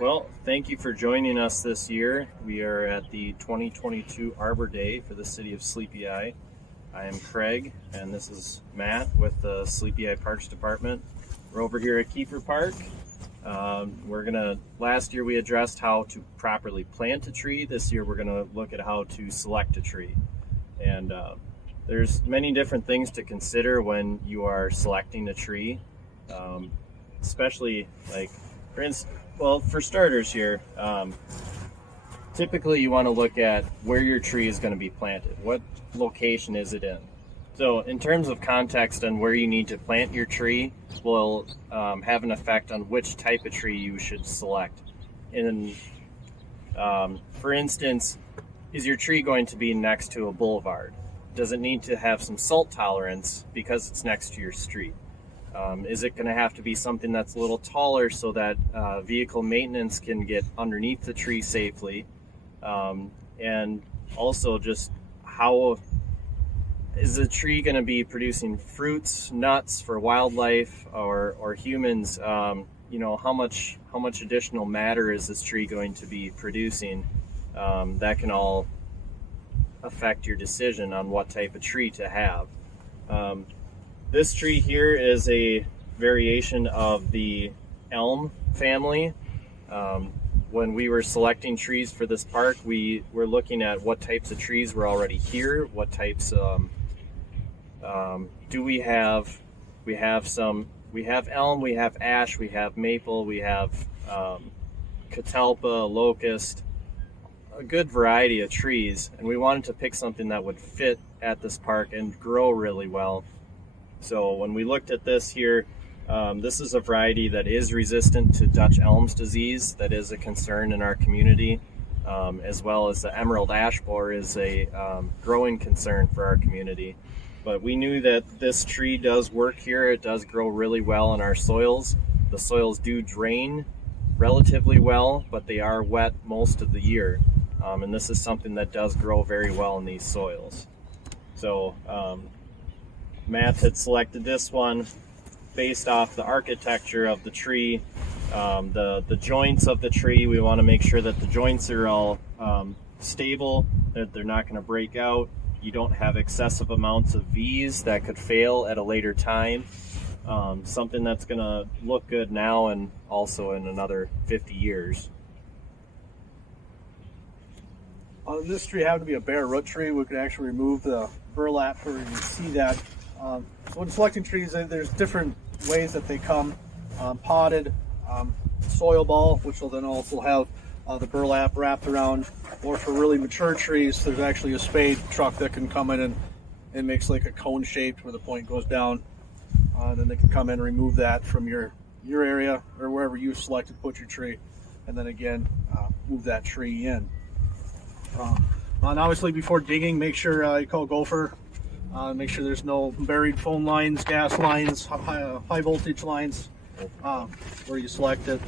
Well, thank you for joining us this year. We are at the 2022 Arbor Day for the City of Sleepy Eye. I am Craig, and this is Matt with the Sleepy Eye Parks Department. We're over here at Kiefer Park. Last year we addressed how to properly plant a tree. This year we're gonna look at how to select a tree. And there's many different things to consider when you are selecting a tree, um, especially like, for instance, well, for starters here, typically you want to look at where your tree is going to be planted. What location is it in? So, in terms of context on where you need to plant your tree, will have an effect on which type of tree you should select. In, for instance, is your tree going to be next to a boulevard? Does it need to have some salt tolerance because it's next to your street? Is it going to have to be something that's a little taller so that vehicle maintenance can get underneath the tree safely? And also, just how is the tree going to be producing fruits, nuts for wildlife or humans? How much additional matter is this tree going to be producing? That can all affect your decision on what type of tree to have. This tree here is a variation of the elm family. When we were selecting trees for this park, we were looking at what types of trees were already here, what types do we have. We have elm, we have ash, we have maple, we have catalpa, locust, a good variety of trees, and we wanted to pick something that would fit at this park and grow really well. So when we looked at this here, this is a variety that is resistant to Dutch elm's disease. That is a concern in our community, as well as the emerald ash borer is a growing concern for our community. But we knew that this tree does work here. It does grow really well in our soils. The soils do drain relatively well, but they are wet most of the year. And this is something that does grow very well in these soils. So Matt had selected this one based off the architecture of the tree, the joints of the tree. We want to make sure that the joints are all stable, that they're not going to break out. You don't have excessive amounts of V's that could fail at a later time. Something that's going to look good now and also in another 50 years. This tree happened to be a bare root tree. We could actually remove the burlap where you can see that. So when selecting trees, there's different ways that they come. Potted, soil ball, which will then also have the burlap wrapped around. Or for really mature trees, there's actually a spade truck that can come in and makes like a cone shaped where the point goes down. Then they can come in and remove that from your area or wherever you selected to put your tree. And then again, move that tree in. And obviously before digging, make sure you call gopher. Make sure there's no buried phone lines, gas lines, high voltage lines where you select it.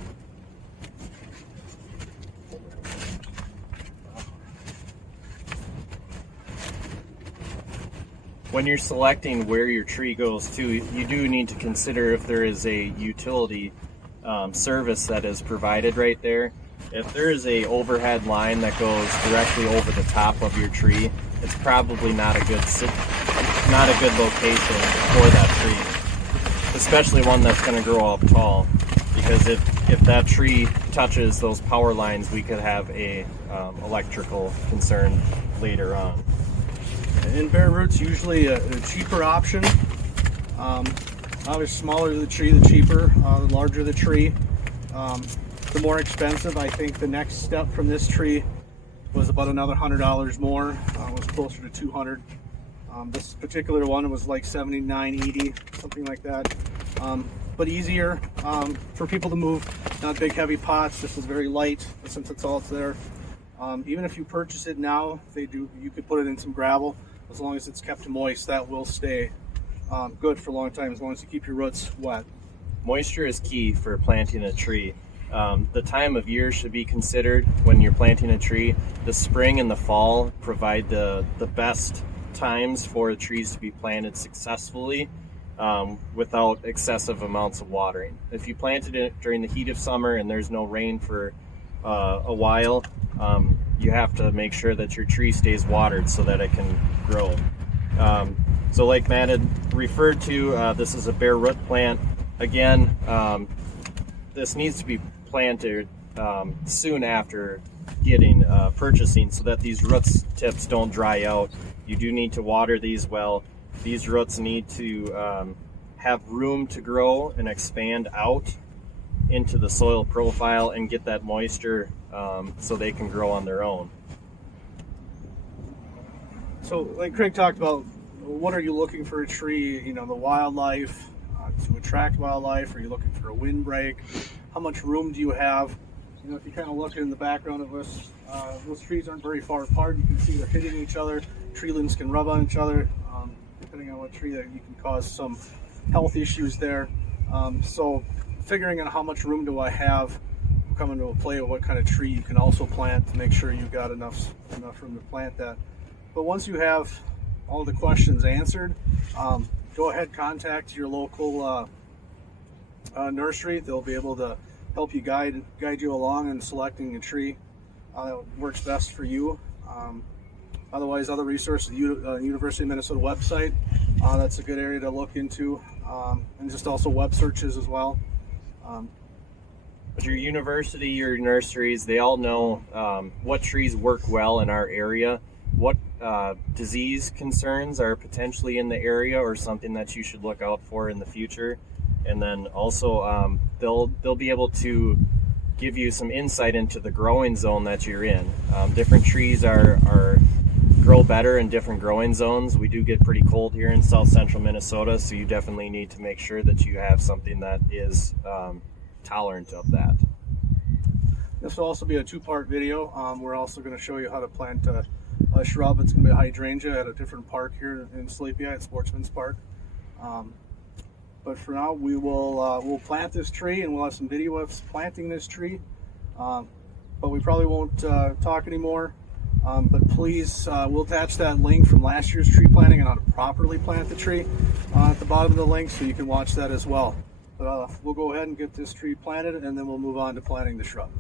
When you're selecting where your tree goes to, you do need to consider if there is a utility service that is provided right there. If there is a overhead line that goes directly over the top of your tree, it's probably not a good location for that tree, especially one that's going to grow up tall. Because if that tree touches those power lines, we could have a electrical concern later on. And bare root's usually a cheaper option. Obviously, smaller the tree, the cheaper. The larger the tree, the more expensive. I think the next step from this tree was about another $100 more. It was closer to $200. This particular one was like $79, $80, something like that. But easier for people to move. Not big, heavy pots. This is very light since it's all there. Even if you purchase it now, you could put it in some gravel. As long as it's kept moist, that will stay good for a long time, as long as you keep your roots wet. Moisture is key for planting a tree. The time of year should be considered when you're planting a tree. The spring and the fall provide the best times for trees to be planted successfully. without excessive amounts of watering. If you planted it during the heat of summer and there's no rain for a while, you have to make sure that your tree stays watered so that it can grow. So like Matt had referred to, this is a bare root plant. Again, this needs to be planted soon after getting purchasing so that these roots tips don't dry out. You do need to water these well. These roots need to have room to grow and expand out into the soil profile and get that moisture so they can grow on their own. So like Craig talked about, what are you looking for a tree? You know, the wildlife, to attract wildlife. Are you looking for a windbreak? How much room do you have? You know, if you kind of look in the background of this, those trees aren't very far apart. You can see they're hitting each other. Tree limbs can rub on each other. Depending on what tree, that you can cause some health issues there. So figuring out how much room do I have will come into play with what kind of tree you can also plant to make sure you've got enough room to plant that. But once you have all the questions answered, go ahead, contact your local nursery. They'll be able to help you guide you along in selecting a tree that works best for you. Otherwise, other resources, University of Minnesota website, that's a good area to look into, and just also web searches as well. But your university, your nurseries, they all know what trees work well in our area, what disease concerns are potentially in the area or something that you should look out for in the future. And then also they'll be able to give you some insight into the growing zone that you're in. Different trees grow better in different growing zones. We do get pretty cold here in south central Minnesota, so you definitely need to make sure that you have something that is tolerant of that. This will also be a two-part video. We're also going to show you how to plant a shrub. It's going to be a hydrangea at a different park here in Sleepy at Sportsman's Park. But for now, we'll plant this tree, and we'll have some video of us planting this tree. But we probably won't talk anymore. But please, we'll attach that link from last year's tree planting and how to properly plant the tree at the bottom of the link, so you can watch that as well. But we'll go ahead and get this tree planted, and then we'll move on to planting the shrub.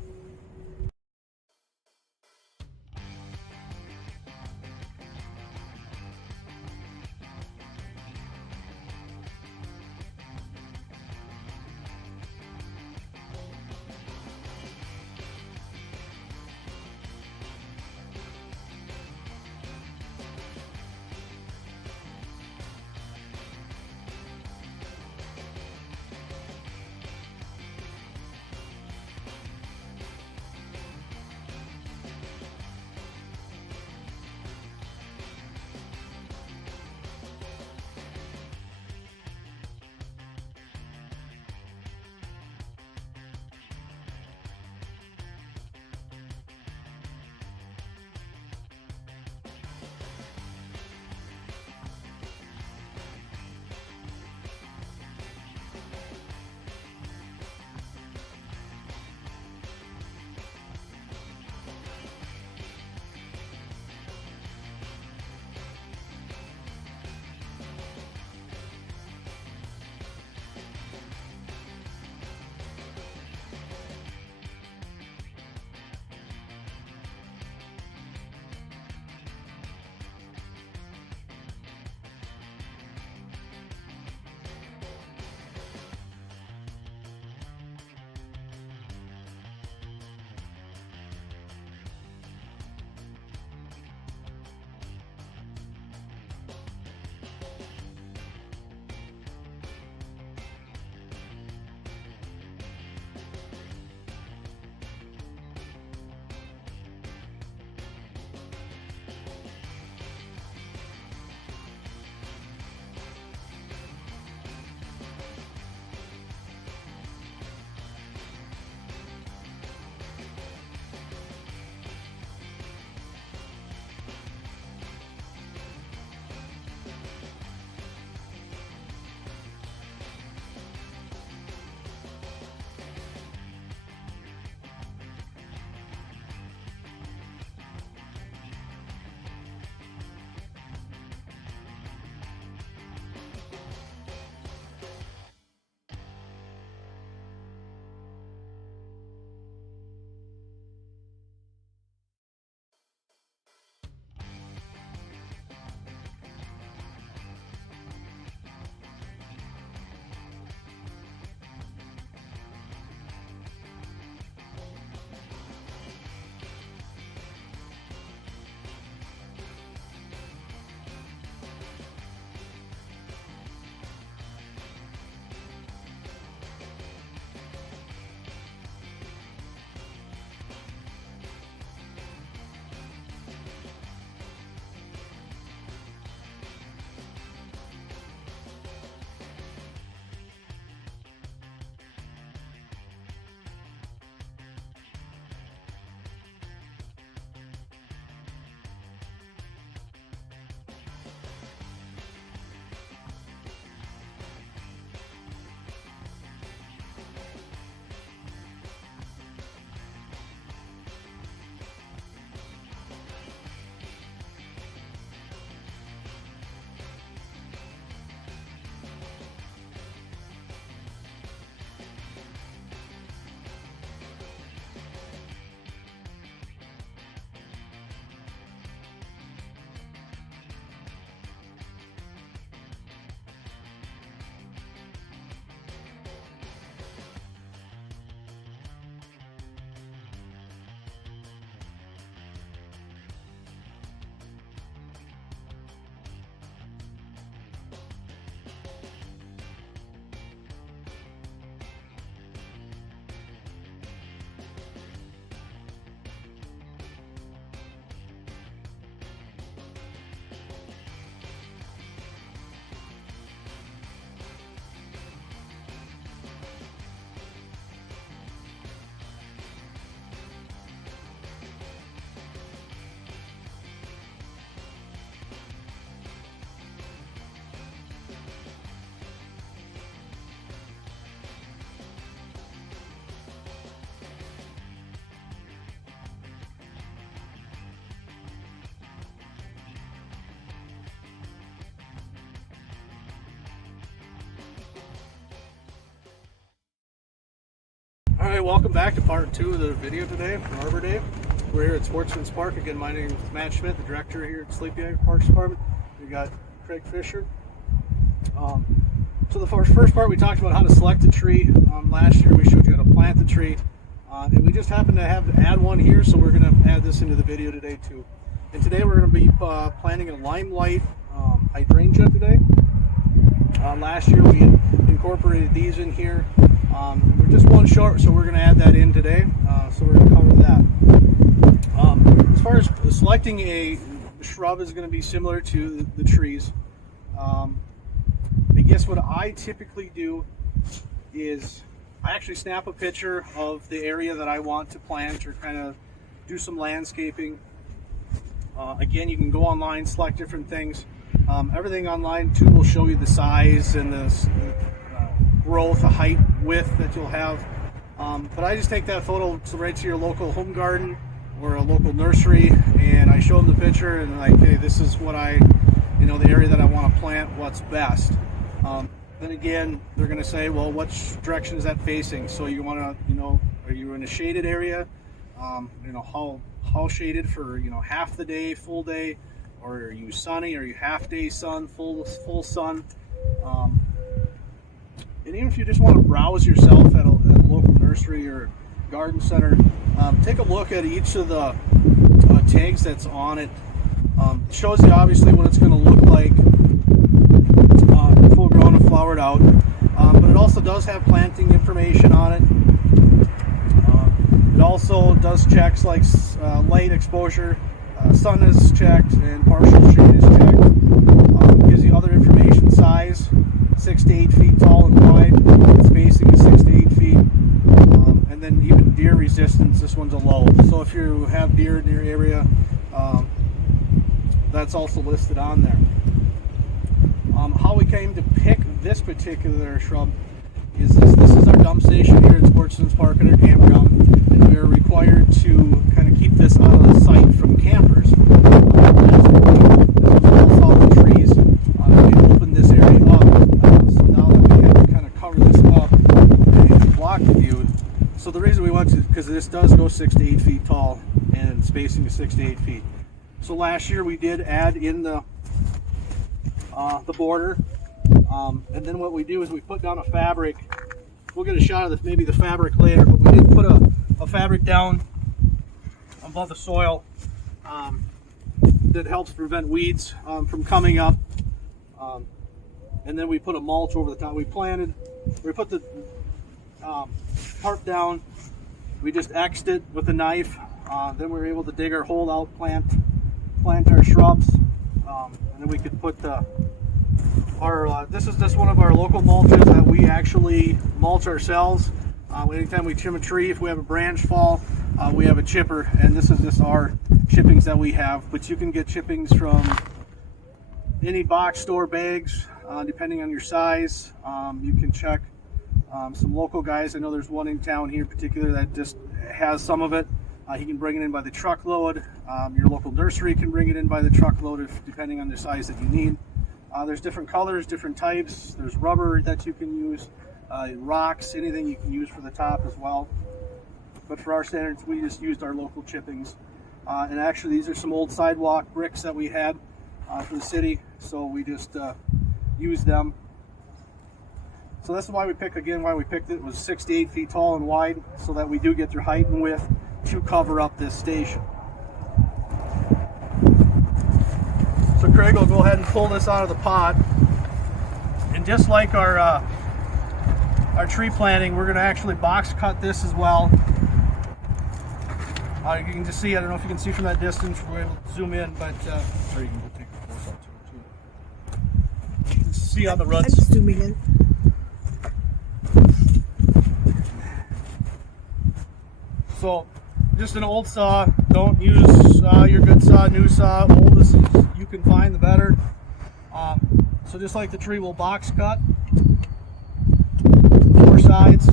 Hey, welcome back to part 2 of the video today for Arbor Day. We're here at Sportsman's Park. Again, my name is Matt Schmidt, the director here at Sleepyhead Parks Department. We got Craig Fisher. So the first part, we talked about how to select a tree. Last year we showed you how to plant the tree. And we just happened to add one here, so we're going to add this into the video today too. And today we're going to be planting a limelight hydrangea today. Last year we incorporated these in here. We're just one short, so we're going to add that in today. So we're going to cover that. As far as selecting a shrub is going to be similar to the trees. I guess what I typically do is I actually snap a picture of the area that I want to plant or kind of do some landscaping. Again, you can go online, select different things. Everything online too will show you the size and the growth, the height, width that you'll have. But I just take that photo right to your local home garden or a local nursery, and I show them the picture and like, hey, this is what the area that I want to plant, what's best. Then again, they're going to say, well, which direction is that facing? So you want to, are you in a shaded area? How shaded for, half the day, full day, or are you sunny? Are you half day sun, full sun? And even if you just want to browse yourself at a local nursery or garden center, take a look at each of the tags that's on it. It shows you obviously what it's going to look like full grown and flowered out, but it also does have planting information on it. It also does checks like light exposure, sun is checked, and partial shade is checked. Gives you other information, size, 6 to 8 feet tall and wide, spacing is 6 to 8 feet, and then even deer resistance, this one's a low. So if you have deer in your area, that's also listed on there. How we came to pick this particular shrub is this is our dump station here at Sportsman's Park at our campground, and we are required to kind of keep this out of sight from campers. All the trees, we opened this area up, so now that we have to kind of cover this up and block the view. So the reason we went to, because this does go 6 to 8 feet tall and spacing is 6 to 8 feet. So last year we did add in the border, and then what we do is we put down a fabric. We'll get a shot of maybe the fabric later, but we did put a fabric down above the soil that helps prevent weeds from coming up, and then we put a mulch over the top. We put the tarp down, we just X'd it with a knife, then we were able to dig our hole out, plant our shrubs, and then we could put this is just one of our local mulches that we actually mulch ourselves. Anytime we trim a tree, if we have a branch fall, we have a chipper, and this is just our chippings that we have. But you can get chippings from any box store bags, depending on your size. You can check some local guys. I know there's one in town here in particular that just has some of it. He can bring it in by the truckload. Your local nursery can bring it in by the truckload, depending on the size that you need. There's different colors, different types. There's rubber that you can use, rocks, anything you can use for the top as well. But for our standards, we just used our local chippings. And actually, these are some old sidewalk bricks that we had from the city, so we just used them. So that's why we picked it. It was 6 to 8 feet tall and wide, so that we do get their height and width to cover up this station. So Craig will go ahead and pull this out of the pot, and just like our tree planting, we're going to actually box cut this as well. You can just see, I don't know if you can see from that distance, we're able to zoom in, but or you can go take a close up to it too. You can see on the roots. I'm zooming in. So just an old saw. Don't use your good saw, new saw. Oldest you can find, the better. So just like the tree, will box cut 4 sides.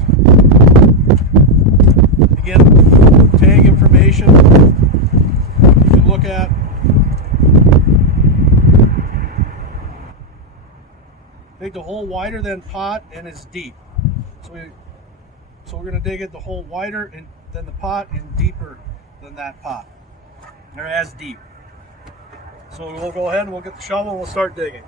Again, tag information. You can look at. Make the hole wider than pot and it's deep. So So we're going to dig it the hole wider than the pot and deeper than that pot. They're as deep. So we'll go ahead and we'll get the shovel and we'll start digging.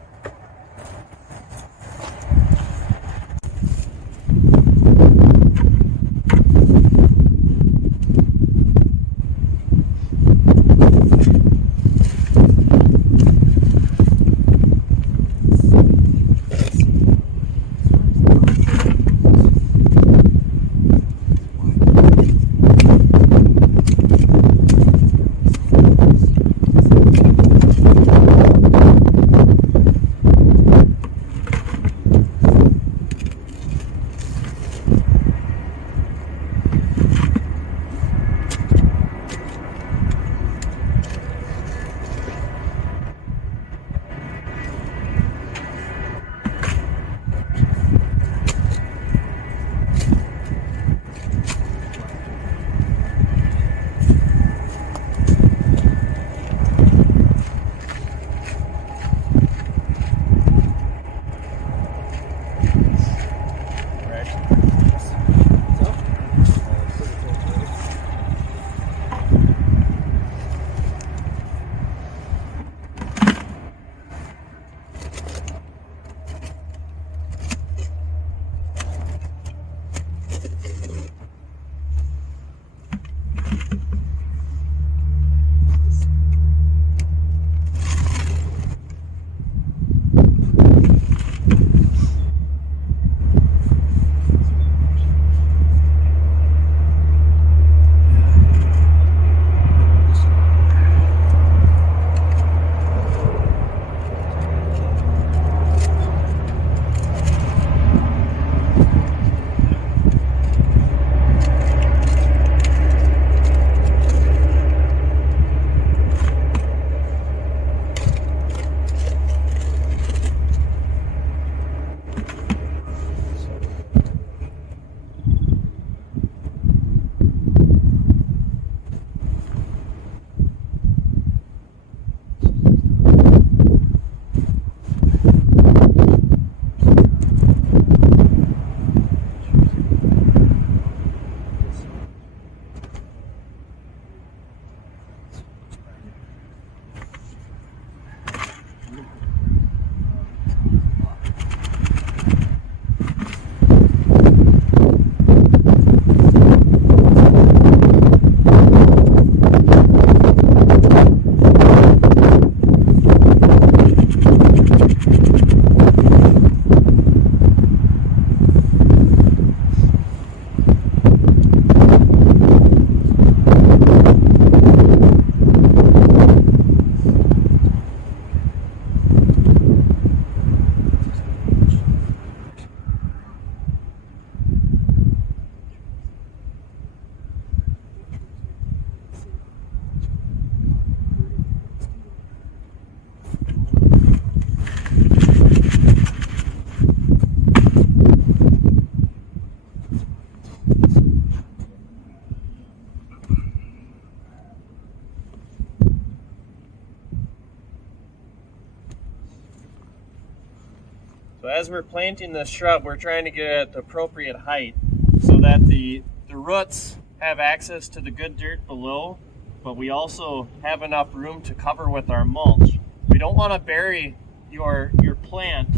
So as we're planting the shrub, we're trying to get it at the appropriate height so that the roots have access to the good dirt below, but we also have enough room to cover with our mulch. We don't want to bury your plant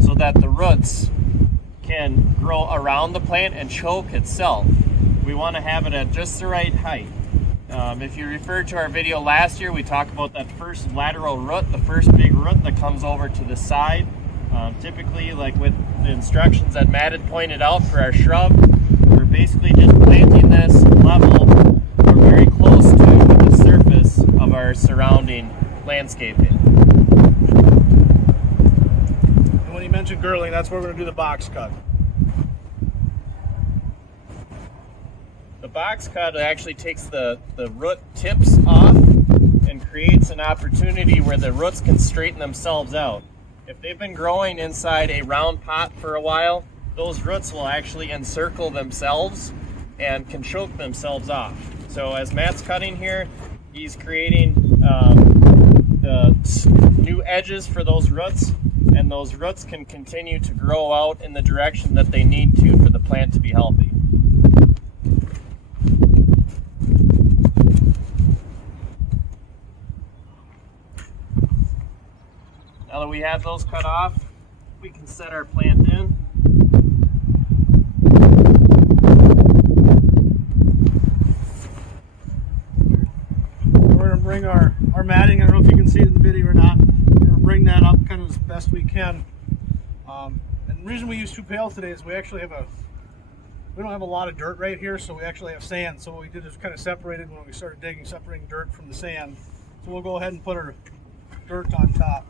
so that the roots can grow around the plant and choke itself. We want to have it at just the right height. If you referred to our video last year, we talked about that first lateral root, the first big root that comes over to the side. Typically, like with the instructions that Matt had pointed out for our shrub, we're basically just planting this level or very close to the surface of our surrounding landscaping. And when you mentioned girdling, that's where we're going to do the box cut. The box cut actually takes the root tips off and creates an opportunity where the roots can straighten themselves out. If they've been growing inside a round pot for a while, those roots will actually encircle themselves and can choke themselves off. So as Matt's cutting here, he's creating the new edges for those roots, and those roots can continue to grow out in the direction that they need to for the plant to be healthy. we have those cut off, we can set our plant in. We're going to bring our matting. I don't know if you can see it in the video or not. We're going to bring that up kind of as best we can. And the reason we use 2 pails today is we actually have we don't have a lot of dirt right here, so we actually have sand. So what we did is kind of separated when we started digging, separating dirt from the sand. So we'll go ahead and put our dirt on top.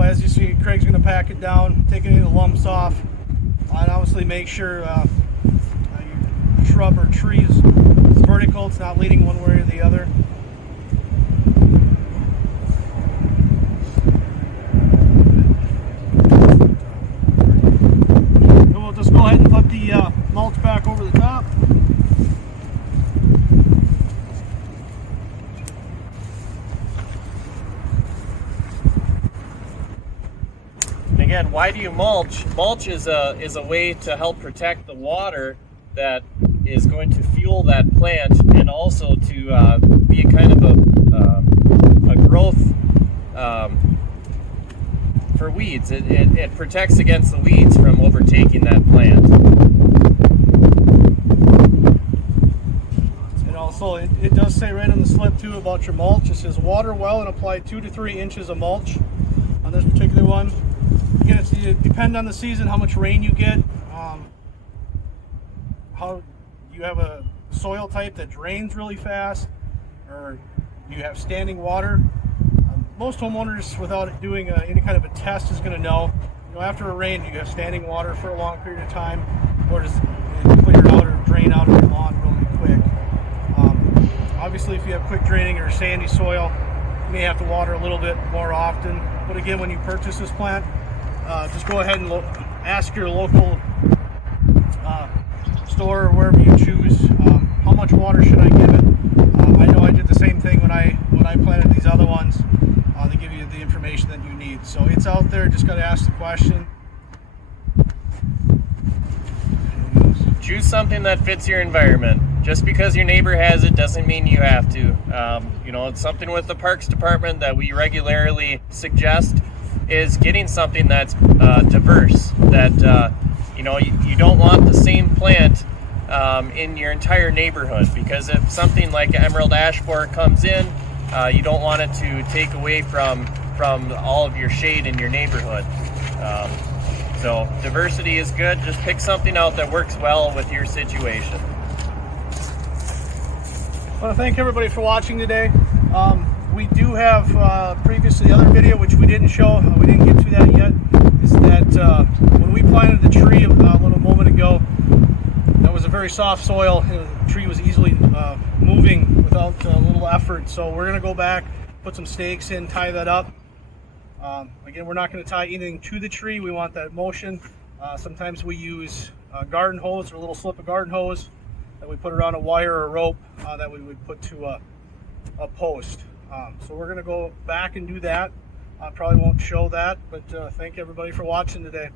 As you see, Craig's going to pack it down, take any of the lumps off, and obviously make sure your shrub or tree is vertical, it's not leaning one way or the other. And we'll just go ahead and put the mulch back over the top. Again, why do you mulch? Mulch is a way to help protect the water that is going to fuel that plant, and also to be a kind of a growth for weeds. It protects against the weeds from overtaking that plant. And also, it does say right on the slip too about your mulch. It says water well and apply 2 to 3 inches of mulch on this particular one. Again, it depends on the season, how much rain you get, how you have a soil type that drains really fast, or you have standing water. Most homeowners, without doing any kind of a test, is going to know, after a rain, you have standing water for a long period of time, or does it clear out or drain out of your lawn really quick. Obviously, if you have quick draining or sandy soil, you may have to water a little bit more often. But again, when you purchase this plant, just go ahead and ask your local store or wherever you choose, how much water should I give it. I know I did the same thing when I planted these other ones. They give you the information that you need. So it's out there, just got to ask the question. Choose something that fits your environment. Just because your neighbor has it doesn't mean you have to. It's something with the Parks Department that we regularly suggest is getting something that's diverse, that you don't want the same plant in your entire neighborhood, because if something like emerald ash borer comes in, you don't want it to take away from all of your shade in your neighborhood. So diversity is good. Just pick something out that works well with your situation. I want to thank everybody for watching today. We do have previously the other video, which we didn't show, we didn't get to that yet, is that when we planted the tree a little moment ago, that was a very soft soil. The tree was easily moving without a little effort. So we're going to go back, put some stakes in, tie that up. Again, we're not going to tie anything to the tree. We want that motion. Sometimes we use a garden hose or a little slip of garden hose that we put around a wire or a rope that we would put to a post. So we're going to go back and do that. I probably won't show that, but thank everybody for watching today.